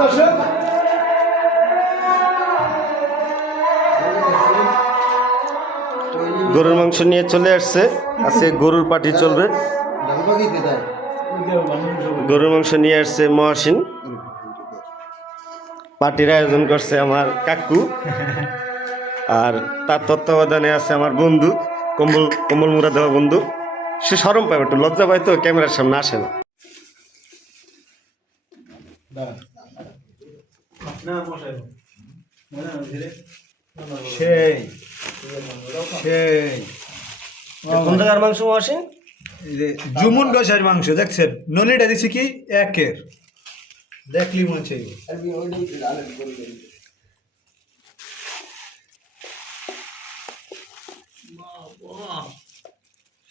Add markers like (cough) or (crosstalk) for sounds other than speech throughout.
দর্শক। গরুর মাংস নিয়ে চলে আসছে। আজকে গরুর পার্টি চলবে। গরুর মাংস নিয়ে আসছে মহাসিন। পার্টির আয়োজন করছে আমার কাকু। আর তার তত্ত্বাবধানে আছে আমার বন্ধু কম্বল কম্বল মুড়া দেওয়া বন্ধু। সে সরম পায় একটু লজ্জা পায় তো ক্যামেরার সামনে আসে না। সেই। সেই। কোন জায়গার মাংস যে জুমুন গসার মাংস দেখছেন? নলিটা দিছি কি? একের। দেখলি মনে হচ্ছে।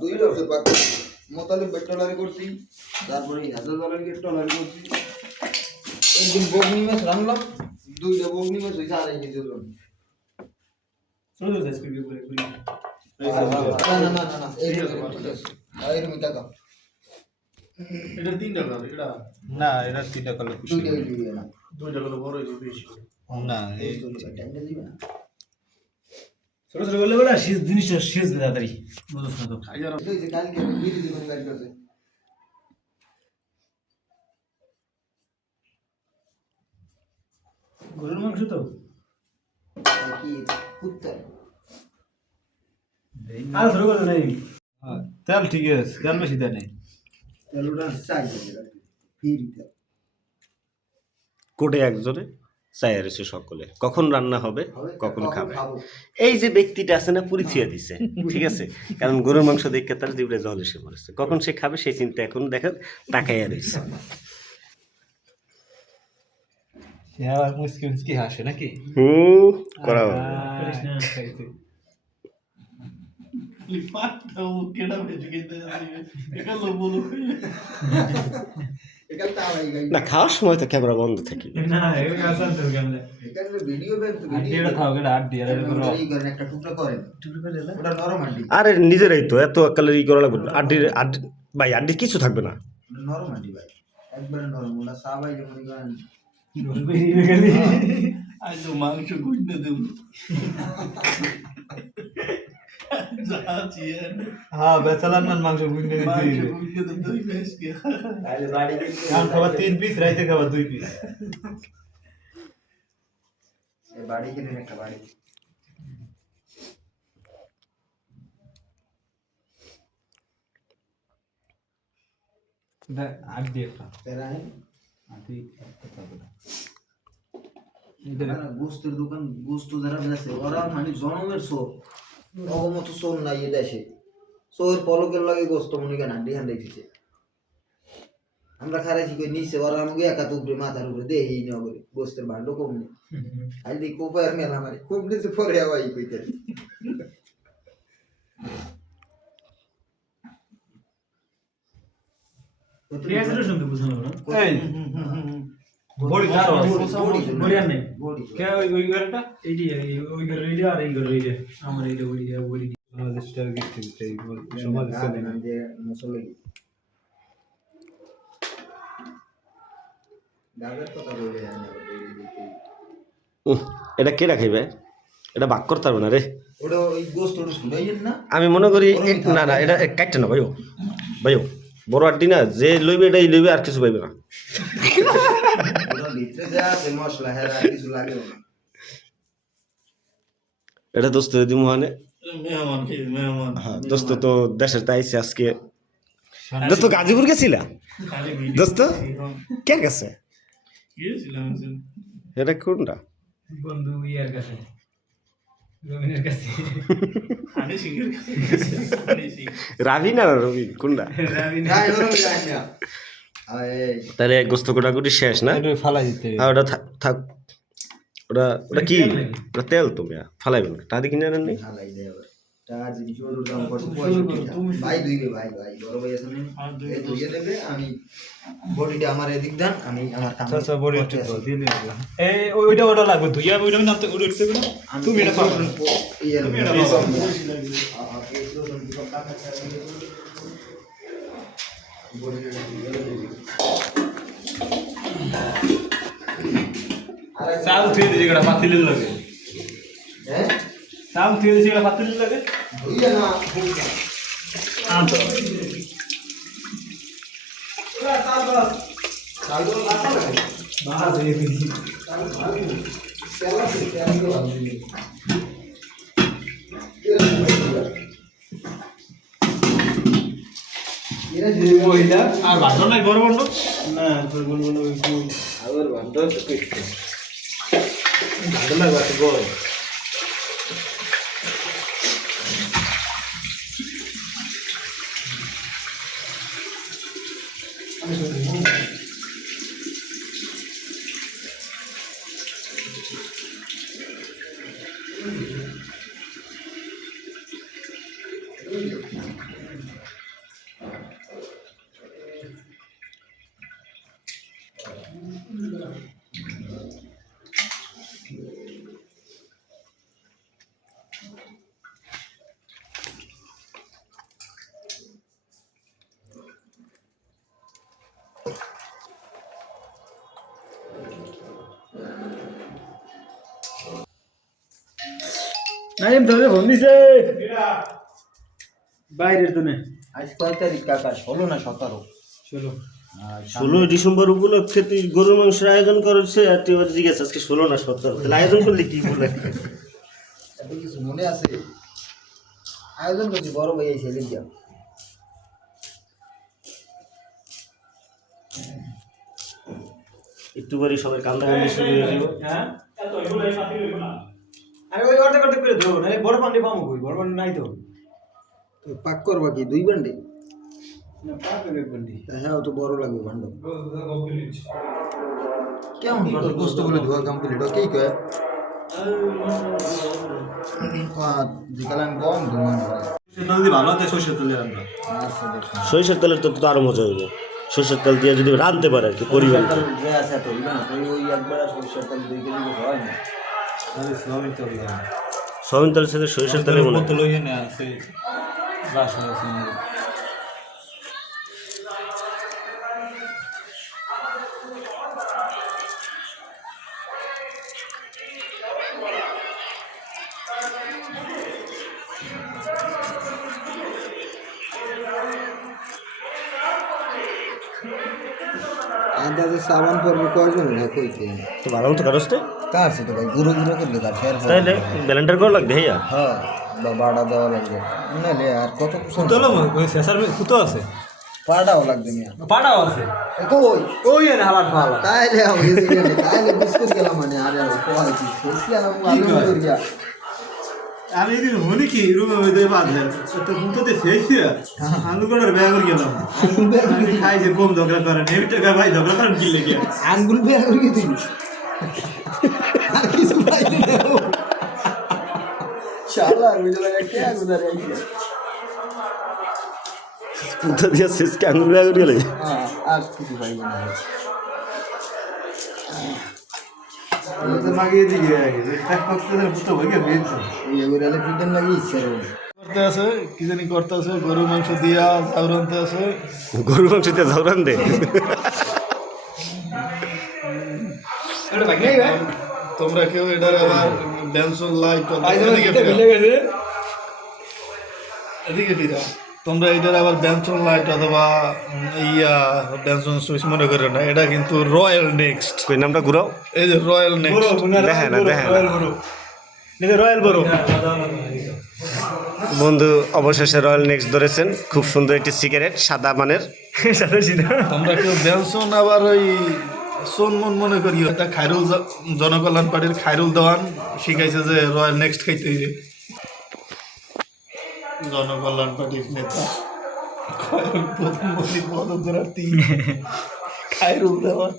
দুই বছর বাক মোতালিব টলারি করছি তারপরে হাজার ডলার গিয়ে টলারি করছি। একদিন বগনি মাছ রান্নলাম দুইটা বগনি মাছ হয়েছে আড়াই কেজি ওজন। না না না না না না এটা তিনটা করলে খুশি দুইটা দিবি না। না এই না। ছোট ছোট করলে বেটা শেষ জিনিসটা শেষ তাড়াতাড়ি। বুঝছ না তো। এই যে কালকে বিড়ি দিবেন গাড়ি করছে গরুর মাংস তো? আর কি কুত্তা আর ছোট করে নেই। হ্যাঁ, তেল ঠিক আছে তেল বেশি দেয় নেই। তেলটা চাই ফিরিতে কোটে একজনে। চাই আর সকলে। কখন রান্না হবে কখন খাবে? এই যে ব্যক্তিটা আছে না পরিচয় দিছে ঠিক আছে? কারণ গরুর মাংস দেখে তার জিবলে জল এসে পড়েছে। কখন সে খাবে সেই চিন্তা এখন দেখেন তাকাইয়া রয়েছে। নাকি? না, খাওয়ার সময় তো ক্যামেরা বন্ধ থাকে। না, আর নিজেরাই তো এত একালের ই করা লাগবে না। আড্ডির আড্ডি ভাই আড্ডি কিছু থাকবে না। ওটা নরম হাড্ডি ভাই। একবারে নরম ওটা সাবাই যেমন করেন রস বেরিয়ে গেলে। হ্যাঁ বেচালার নান মাংস বুঝতে দিতে এখন খাবার তিন পিস রাইতে খাবার দুই পিস এই বাড়ি কিনেন একটা বাড়ি আড্ডি একটা। তেরাই আড্ডি একটা থাকবে না। গোস্তের দোকান গোস্ত যারা বেছে ওরা মানে জনমের শোক অগমত শোন নাই এ দেশে। শোয়ের পলকের লাগে গোস্ত মনে কেন হাড্ডি হান দেখেছে আমরা খারাইছি কই নিচে ওরা আমাকে একা উপরে, মাথার উপরে দেহি না করে। গোস্তের ভাণ্ড কম নেই। আজ দেখি কোপায়ের মেলা মারে। খুব নিচে পরে আবার ই কইতে পেঁয়াজ রসুন বুঝানো না। এই বড়ি বড়ি আর নেই। কে ওই- ওই ঘরটা? ওই আর এই। আমার বড়ি, আর বড়ি সমাজ চলে না যে দাদার কথা বলে এটা কে রাখিবে এটা বাক করতে পারবে না রে। ওটা ওই গোস্ত শুনাইয়েন না? আমি মনে করি না না এটা কাটতে না ভাইও। ভাইও। বড় আড্ডি না যে লইবে এটাই লইবে আর কিছু পাইবে না। এটা দোস্ত দিমু মানে হ্যাঁ দোস্ত তো দেশের তাইছে আজকে। দোস্ত গাজীপুর গেছিলা? দোস্ত কে গেছে? এটা কোনটা? বন্ধু ইয়ার কাছে। রবিনের কাছে। রাবি না রবি কোনটা? তাহলে এক গোস্ত কোটাকুটি শেষ না? ফালাই দিতে ওটা থাক থাক। ওটা ওটা কি? ওটা তেল তো মিয়া ফালাইবেন না। টাকা কিনে আনেন নি টাকা জিনিস ওর দাম কত পঁয়ষট্টি টাকা। ভাই দুইবে ভাই ভাই বড় ভাই আছে না এই দুইয়ে দেবে আমি বডিটা আমার এদিক দেন আমি আমার কাম আচ্ছা বড়ি একটু দাও, দিয়ে দিন এই ওইটা ওটা লাগবে তুই ওইটা নামতে ওইটা একটু দিবি তুমি এটা পারবে না। তুমি এটা পারবে চাল থুয়ে দিছি পাতিলের লাগে। চাল থুয়ে দিছি এটা পাতিলের লাগে? দুইয়ে না আন তো বাস এই দিছি ওইটা আর ভালো নাই বড় বন্ধ না ওই কই আবার বান্ধব তো ভালো লাগবে তো বড়। নাইম ধরে ফোন দিছে বাইরের নেই আজ কয় তারিখ কাকা? ষোলো না সতেরো? চলো ষোলোই ডিসেম্বর উপলক্ষে তুই গরুর মাংসের আয়োজন করেছে আর তুই এবার জিজ্ঞাসা আজকে ষোলো না সতেরো? তাহলে আয়োজন করলি কি বলে? এত কিছু মনে আছে? আয়োজন করছি বড় ভাই এসে লিখিয়া একটু পরে সবাই কান্দা কান্দি শুরু হয়ে যাবে। হ্যাঁ? আরে ওই অর্ধেক অর্ধেক করে দাও নাহলে বড় পান্ডি পামো কই? বড় পান্ডি নাই তো। তো পাক করবা কি? দুই বান্ডে না পাক করে পান্ডি। হ্যাঁ ও তো বড় লাগবে কেমন বলে ধোয়া কমপ্লিট ওকে কয়? সরষের তেলে আচ্ছা তেলের তো আরও মজা হইব। সরিষার তেল দিয়ে যদি রাঁধতে পারে আর কি পরিমাণ যে আছে তো ওই একবার সরষের তেল দুই কেজি হয় না। সোয়াবিন তেলের সাথে সরিষার তেলে মনে হয়। আন্দাজে সাবান পড়বে কয়জন না কইতে? তো ভালো মতো কারস তো সে তো ভাই? গুঁড়ো গুঁড়ো করলে কার ফের তাইলে ব্যালেন্ডার করা লাগবে হইয়া? হ্যাঁ বা বাড়া দেওয়া লাগবে। নাহলে আর কত কুতলো ওই শেষার কুতো আছে। পাড়াও লাগবে মিয়া। পাড়াও আছে। এ কই ওই। না হালাত ভালো তাইলে আমি তাইলে বিস্কুট গেলাম মানে আরে আর কোয়াল কি সরষে আলাম আলু? করে গিয়া আমি এদিন হনি কি রুমে মধ্যে বাঁধলেন তো মুখতে ফেসছি আলু করার ব্যাগ করে গেলাম। আমি খাই যে কম ঝগড়া করেন এই টাকা ভাই ঝগড়া করেন কি লেগে? আঙ্গুল বের করে দিন শালা বুঝে লাগা কে গুদারে পুতা দিয়ে শেষকে আঙুল ব্যাগ গেলে হ্যাঁ আর কিছু পাইলি না দিকে হয়ে লাগি করতে আছে কি জানি করতে আছে গরু মাংস দিয়া চাউল আছে। গরু মাংস দিয়ে ঝাউরান দে তোমরা কেউ এটার আবার ব্যঞ্জন লাইট এদিকে ফিরা। এদিকে ফিরা তোমরা এটার আবার ব্যঞ্জন লাইট অথবা ইয়া ব্যঞ্জন সুইচ মনে করো না এটা কিন্তু রয়্যাল নেক্সট কই নামটা ঘুরাও। এই যে রয়্যাল নেক্সট দেখে না দেখে না। রয়্যাল বড় বন্ধু অবশেষে রয়্যাল নেক্সট ধরেছেন। খুব সুন্দর একটি সিগারেট সাদা মানের। সিধা। তোমরা কেউ ব্যঞ্জন আবার ওই সোন মন করি এটা খাইরুল জনকল্যাণ পার্টির খাইরুল দেওয়ান, শিখাইছে যে রয়্যাল নেক্সট খাইতে হইবে। জনকল্যাণ পার্টির নেতা। প্রধানমন্ত্রী পদপ্রার্থী খাইরুল দেওয়ান।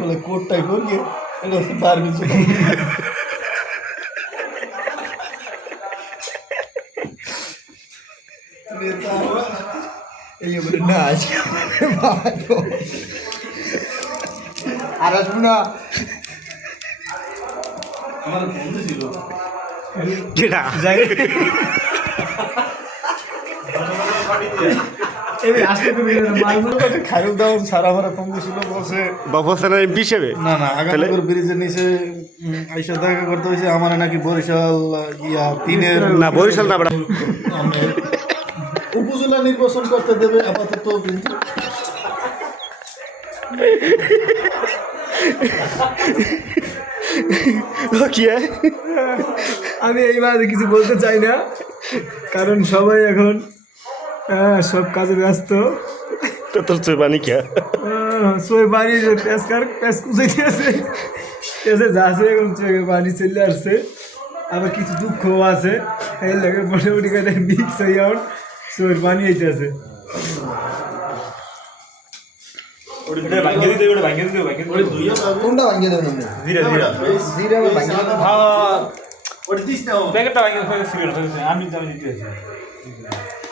বলে কোটটাই করিয়ে এটা হচ্ছে বারবি এই বলে না আজকে বাবা গো। আর আসব না আমার বন্ধু ছিল যেটা খাইরুল দেওয়ান সারা ভরা বলছে এমপি হিসেবে না না? আগামীপুর ব্রিজের নিচে আইসা দেখা করতে হয়েছে আমার নাকি বরিশাল ইয়া তিনের না বরিশাল না নির্বাচন করতে দেবে আপাতত কিন্তু? আমি এই মাঝে কিছু বলতে চাই না কারণ সবাই এখন সব কাজে ব্যস্ত। তো তোর কে? কুচে দিয়েছে যাচ্ছে এখন চোখে চলে আসছে। আবার কিছু দুঃখও আছে। এই লাগে মোটামুটি করে মিক্স হয়ে সবাই পানি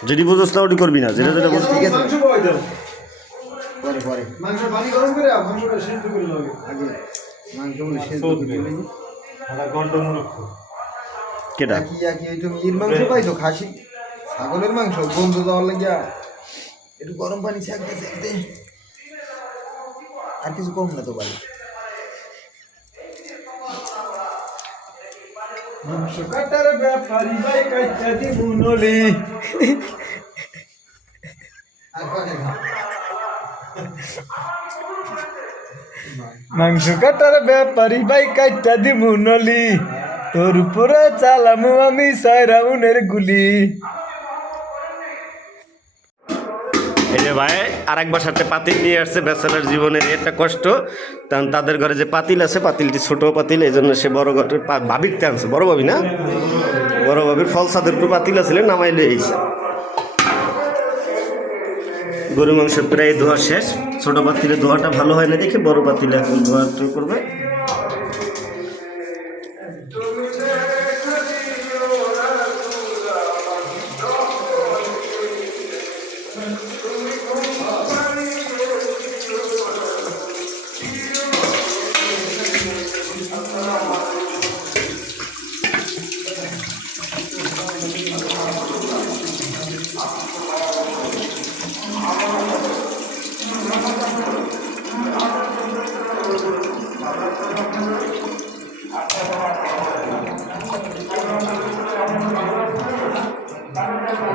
যেটি বুঝোস না ওটি করবি না। যেটা যেটা বুঝ ঠিক আছে। পরে পরে। মাংস পানি গরম করে মাংসটা সিদ্ধ করে লাগে আগে মাংসগুলো সেদ্ধ করে নেই। নিবি। একটা গন্ড মূর্খ কেটা একই একই তুমি ইর মাংস পাইছো খাসি? ছাগলের মাংস বন্ধু দেওয়ার লাগিয়া একটু গরম পানি ছাকতে ছাকতে আর কিছু কম না তো বাড়ি মাংস কাটার ব্যাপারি ভাই কাইটা? মাংস কাটার ব্যাপারি ভাই কাইটা দিমু নলি। তোর উপরে চালামু আমি ছয় রাউনের গুলি। এই যে ভাই আর একবার সাথে পাতিল নিয়ে আসছে ব্যাচেলার জীবনের একটা কষ্ট। কারণ তাদের ঘরে যে পাতিল আছে, পাতিলটি ছোট পাতিল, এই জন্য সে বড় ঘরের ভাবিরতে আনছে। বড় ভাবি না? বড় ভাবির ফল সাদের উপর পাতিল আছে নামাইলে এইছে গরু মাংস প্রায় ধোয়া শেষ। ছোট পাতিলে ধোয়াটা ভালো হয় না দেখে বড় পাতিলে এখন ধোয়া করবে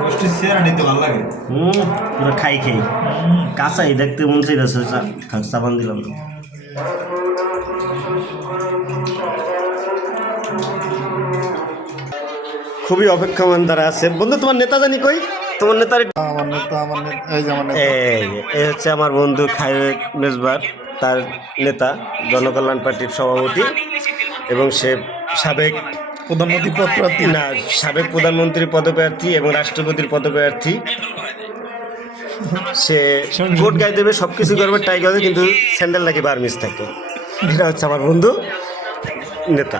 গোষ্ঠীর চেয়ারা নিতে ভালো লাগে হুম পুরো খাই খাই কাঁচাই দেখতে মন চাইতেছে সাবান দিলাম না খুবই অপেক্ষমান দ্বারা আছে। বন্ধু তোমার নেতা জানি কই? তোমার নেতার আমার নেতা আমার নেতা এই যে আমার নেতা। এই হচ্ছে আমার বন্ধু খায়রুল মেজবার তার নেতা জনকল্যাণ পার্টির সভাপতি এবং সে সাবেক প্রধানমন্ত্রী পদ প্রার্থী। না সাবেক প্রধানমন্ত্রী পদপ্রার্থী এবং রাষ্ট্রপতির পদপ্রার্থী। সে কোট গায়ে দেবে সব কিছু করবে টাই করবে কিন্তু স্যান্ডেল নাকি বার্মিস থাকে। এটা হচ্ছে আমার বন্ধু নেতা।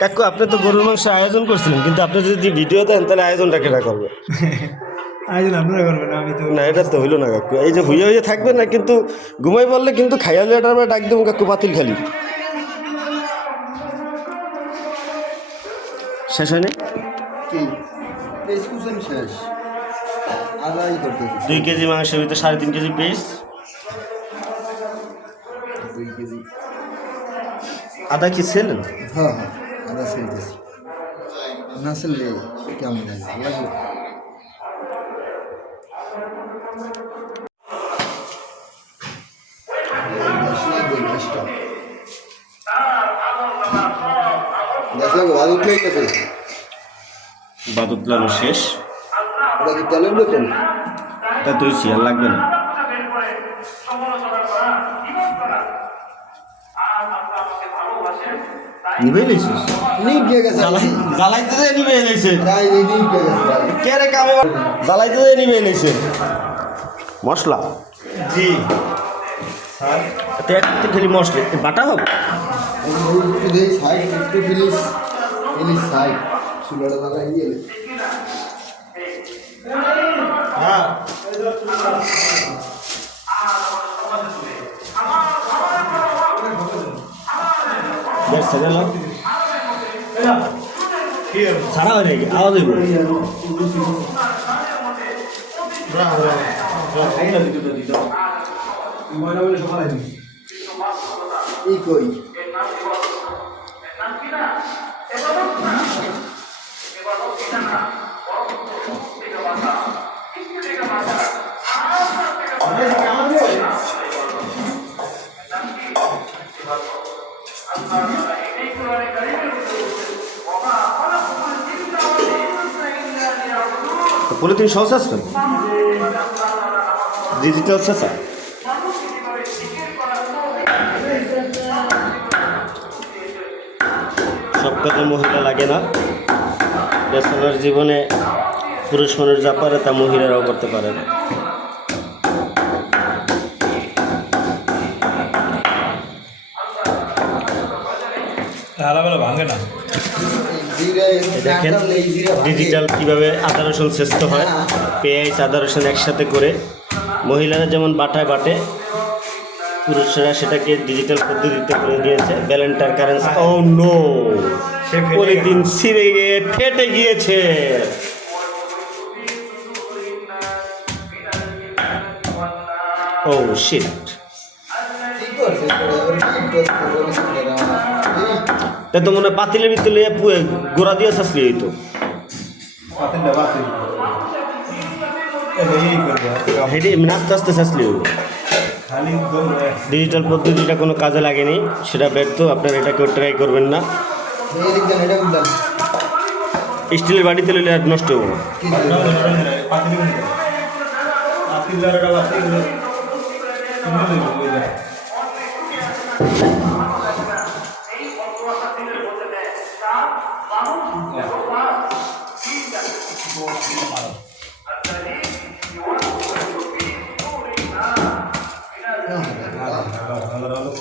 কাকু আপনি তো গরুর মাংস আয়োজন করছিলেন কিন্তু আপনি যদি ভিডিও দেন তাহলে আয়োজনটা কেটা করবে? (laughs) আয়োজন আপনারা করবেন আমি তো না এটা তো হইল না কাকু। এই যে হুইয়ে হুইয়ে থাকবে না কিন্তু ঘুমাই বললে কিন্তু খাইয়া লেটার ডাক দেবো কাকু বাতিল খালি। শেষ হয়নি? কি? শেষ। দুই কেজি মাংস ভিতরে সাড়ে তিন কেজি পিস দুই কেজি আদা কি ছিলেন হ্যাঁ হ্যাঁ আদা সেলতেছি না সেললে কেমন লাগে ভালো লাগবে গ্যাস লাগবে, গ্যাসটা। গ্যাস লাগবে ভালো উঠে গেছে বাদুত লানো শেষ ওটা কি বোতল তা তুই শিয়ার লাগবে না। নিবেই লইছিস নিপ গিয়ে গেছে জ্বালাইতে যে নিবে। কে রে কামে জ্বালাইতে যে নিবে মশলা? জি। খালি মশলা। বাটা হোক। সাইড একটু সাইড। চুলাটা হ্যাঁ? ছাড়া হয়ে গেছে আওয়াজ হইব। এই কই পলিথিন সহ আসবেন ডিজিটাল সেসা সব কাজে মহিলা লাগে না। বেসনের জীবনে পুরুষ মানুষ যা পারে তা মহিলারাও করতে পারে না ভাঙে না জিরা এই দেখেন ডিজিটাল কীভাবে আদা রসুন শ্রেষ্ঠ হয় পেঁয়াজ আদা রসুন একসাথে করে মহিলারা যেমন বাটায় বাটে পুরুষরা সেটাকে ডিজিটাল পদ্ধতিতে করে দিয়েছে ব্যালেন্টার কারেন্সি ও নো পলিথিন ছিঁড়ে গিয়ে ফেটে গিয়েছে। ও শিট তা তো মনে হয় পাতিলের ভিতরে লইয়া পুয়ে গোড়া দিয়ে শাসলি হইতো। হেঁটে আস্তে আস্তে শাসলি হইব। ডিজিটাল পদ্ধতিটা কোনো কাজে লাগেনি সেটা ব্যর্থ আপনারা এটা কেউ ট্রাই করবেন না। স্টিলের বাড়িতে লইলে আর নষ্ট হব না।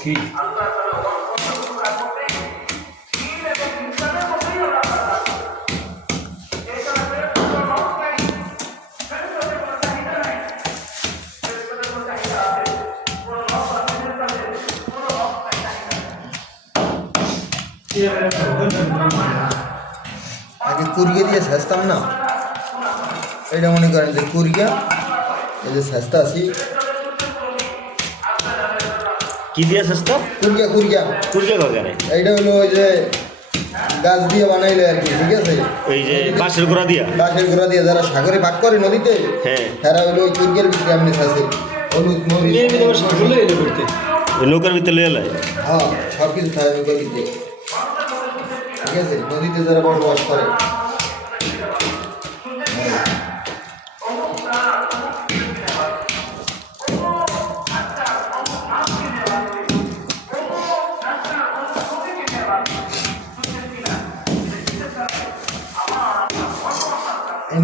কি দিল? পাতিল পাতিল দাঁড়াটা বাতিল কি আগে কুরগে দিয়ে সাজতাম না এটা মনে করেন যে কুরগা এই যে সাজতা আছি কি দিয়ে সস্তা কুরগা কুরগা কুড়িয়ে বাগারে এইটা হলো ওই যে গাছ দিয়ে বানাইলে আর কি ঠিক আছে? ওই যে বাঁশের গোড়া দিয়া? গাছের গোড়া দিয়ে যারা সাগরে ভাগ করে নদীতে হ্যাঁ। তারা হলো ওই কুরগের ভিতরে এমনি থাকে হলুদ মরিচ। নৌকার ভিতরে লইয়া লাই হ্যাঁ সব কিছু থাকে নদীর ভিতরে। ঠিক আছে? নদীতে যারা বসবাস করে।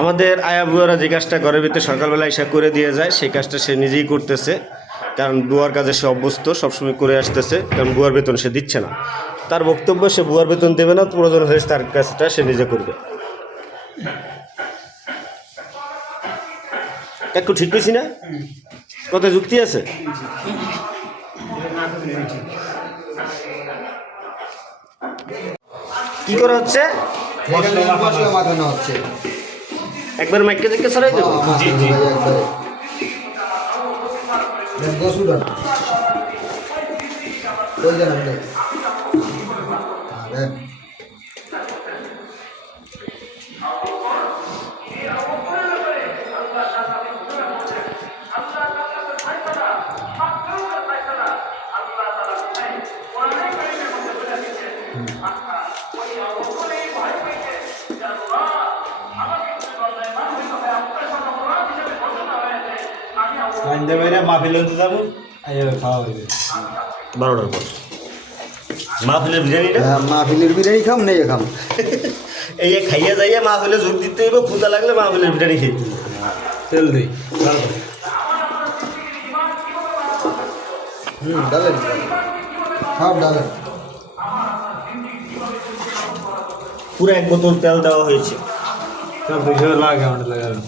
আমাদের আয়া বুয়ারা যে কাজটা ঘরের ভিতরে সকালবেলা এসে করে দিয়ে যায়, সেই কাজটা সে নিজেই করতেছে। কারণ বুয়ার কাজে সে অভ্যস্ত, সবসময় করে আসতেছে, কারণ বুয়ার বেতন সে দিচ্ছে না। তার বক্তব্য সে বুয়ার বেতন দেবে না প্রয়োজন হয়েছে তার কাজটা সে নিজে করবে। একটু ঠিক পেয়েছি না? কত যুক্তি আছে? কি করা হচ্ছে। একবার মাইকে দেখে সরাই দেবো? জি জি। ওই জান আনতে বাইরে মাহফিল হতে যাব এইভাবে খাওয়া হইবে বারোটার পর। মাহফিলের বিরিয়ানিটা হ্যাঁ মাহফিলের বিরিয়ানি খাম নেই খাম। এই খাইয়া যাইয়া মাহফিলে যোগ দিতে হইব ক্ষুদা লাগলে মাহফিলের বিরিয়ানি খেতে। তেল দিই হুম ডালেন সব ডালেন পুরো এক বোতল তেল দেওয়া হয়েছে। সব দুশো লাগে আমাদের লাগাবে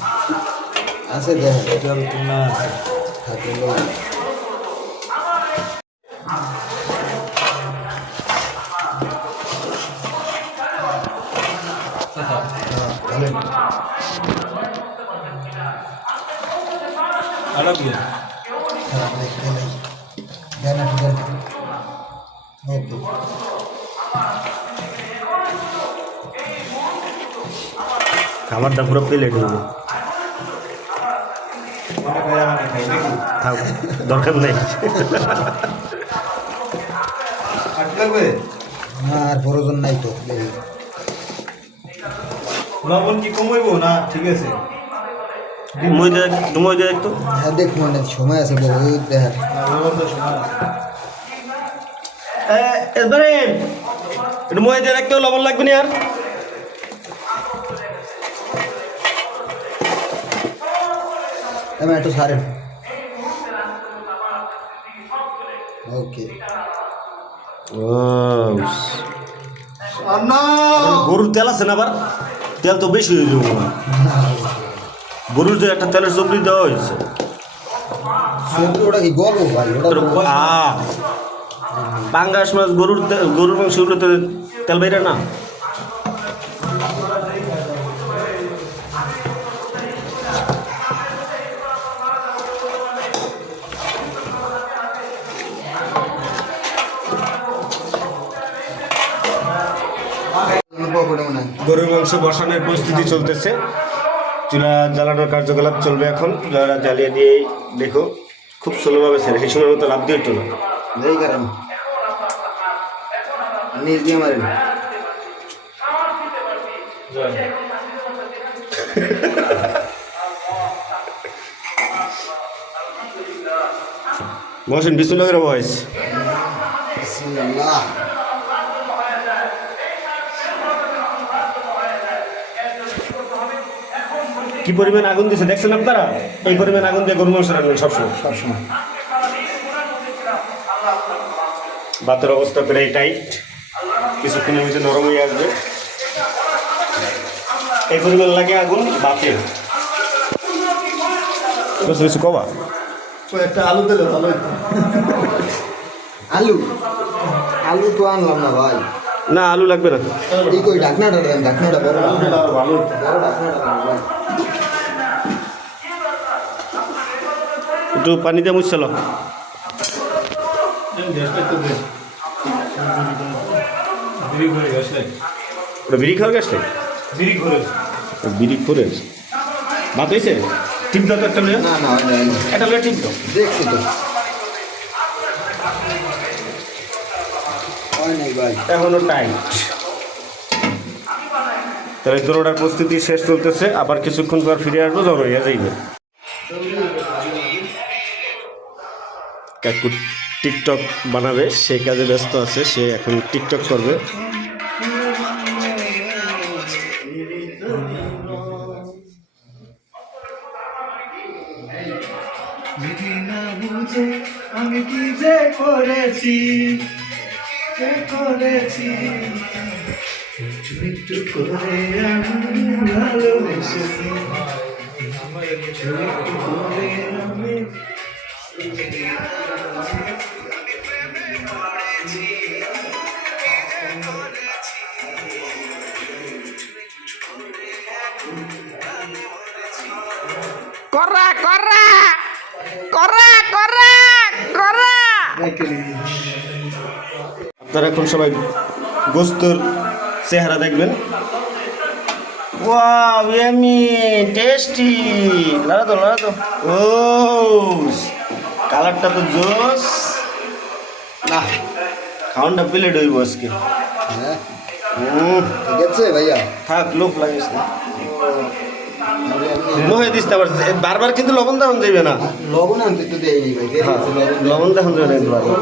আছে দেখেন তেল তো না আছে। হ্যাঁ, ডালেন। আরও কি হ্যাঁ, দেখ, দেখ, দেখ। দেন একটু, দেন একটু। ওকে খাবারটা পুরো প্লেট হইব অনেক হয়ে যাবে খাই নাকি থাক দরকার নেই। আর না আর প্রয়োজন নাই তো। লবণ কি কমাইবো? না ঠিক আছে। মই দেখ মই দেখ তো হ্যাঁ দেখ মানে সময় আছে বহুত দেখার এবারে একটু মই দিয়ে রাখতেও লবণ লাগবে না আর? এবার একটু সারেন। ওকে গরুর তেল আছে না আবার? তেল তো বেশি হয়ে যাব গরুর যে একটা তেলের চবড়ি দেওয়া হয়েছে। ওটা কি গল্প ভাই? পাঙ্গাস মাছ গরুর গরুর মাংস তেল বাইরে না? মাংস বসানোর প্রস্তুতি চলতেছে। চুলা জ্বালানোর কার্যকলাপ চলবে এখন। চুলাটা জ্বালিয়ে দিয়ে দেখো খুব স্লোভাবে ছেড়ে সেই সময় মতো লাভ দিয়ে একটু না নিজ দিয়ে মারেন। ভয়েস বিসমিল্লাহ। কি পরিমাণ আগুন দিয়েছে দেখছেন আপনারা? এই পরিমাণ আগুন দিয়ে গরু মাংস রাখবেন সবসময়। সবসময়। ভাতের অবস্থা প্রায় টাইট কিছুক্ষণের মধ্যে নরম হয়ে আসবে। এই পরিমাণ লাগে আগুন ভাতে কিছু কিছু কবা? একটা আলু দিলে ভালো আলু? আলু তো আনলাম না ভাই। না আলু লাগবে না। এই কই ঢাকনাটা ঢাকনাটা বড়। ঢাকনাটা ভালো ঢাকনাটা দেন ভাই। একটু পানি দিয়ে মুছছিল ওটা বিড়ি খাওয়ার গ্যাস বিড়ি করে বিড়ি করে। ভাত হয়েছে? টিপ দাও তো একটা হয় হয় না। একটা লইয়া টিপ দাও। দেখছি তো। হয় এখনও টাইট তাহলে দোনোটার প্রস্তুতি শেষ চলতেছে। আবার কিছুক্ষণ পর ফিরে আসব জ্বর হইয়া যাইবে। কাকু টিকটক বানাবে, সে কাজে ব্যস্ত আছে, সে এখন টিকটক করবে। আমি কি যে করেছি? করেছি? করা করা করা করা করা। আপনারা এখন সবাই গোস্তর চেহারা দেখবেন। ওয়াও ইয়ামি টেস্টি লাড়া তো লাড়া ও কালারটা তো জোস। না খাওয়ানটা প্লেট হইব আজকে। হ্যাঁ। ঠিক ভাইয়া। থাক লোক লাগিস না। মহে দিস আবার। বারবার কিন্তু লবণ দেখুন যাইবে না। লবণ আনতে তো দেয়নি ভাই লবণ। দেখুন যাবে বারবার